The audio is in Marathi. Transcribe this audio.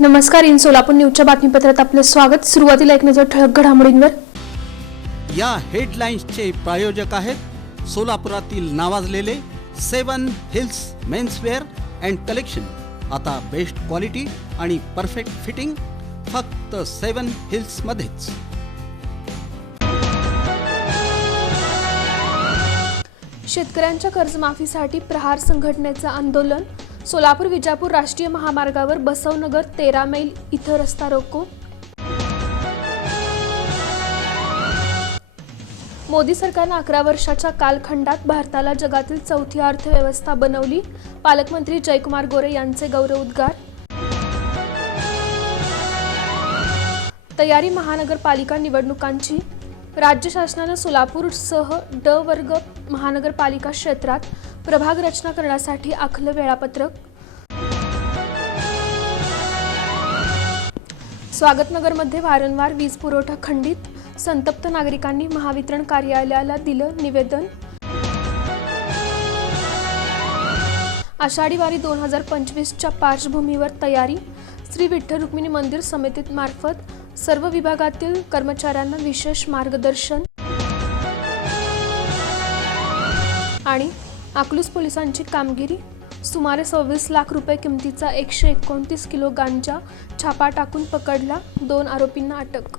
नमस्कार. इन सोलापूर न्यूजच्या बातमीपत्रात आपलं स्वागत. सुरुवातीला एक नजर ठळक घडामोडींवर. या हेडलाईन्सचे प्रायोजक आहेत सोलापुरातील नावाजलेले 7 हिल्स मेन्सवेअर अँड कलेक्शन. आता बेस्ट क्वालिटी आणि परफेक्ट फिटिंग फक्त 7 हिल्स मध्येच. शेतकऱ्यांच्या कर्जमाफीसाठी प्रहार संघटनेचं आंदोलन. सोलापूर विजापूर राष्ट्रीय महामार्गावर बसवनगर 13 मैल इथं रस्ता रोको. मोदी सरकारनं 11 वर्षाच्या कालखंडात भारताला जगातील चौथी अर्थव्यवस्था बनवली. पालकमंत्री जयकुमार गोरे यांचे गौरवोद्गार. तयारी महानगरपालिका निवडणुकांची. राज्य शासनानं सोलापूरसह ड वर्ग महानगरपालिका क्षेत्रात प्रभाग रचना करण्यासाठी आखलं वेळापत्रक. स्वागतनगरमध्ये वारंवार वीज पुरवठा खंडित. संतप्त नागरिकांनी महावितरण कार्यालयाला दिलं निवेदन. आषाढी वारी 2025च्या पार्श्वभूमीवर तयारी. श्री विठ्ठल रुक्मिणी मंदिर समितीमार्फत सर्व विभागातील कर्मचाऱ्यांना विशेष मार्गदर्शन. आणि अकलूज पोलिसांची कामगिरी. सुमारे 26 लाख रुपये किमतीचा 129 किलो गांजा छापा टाकून पकडला. 2 आरोपींना अटक.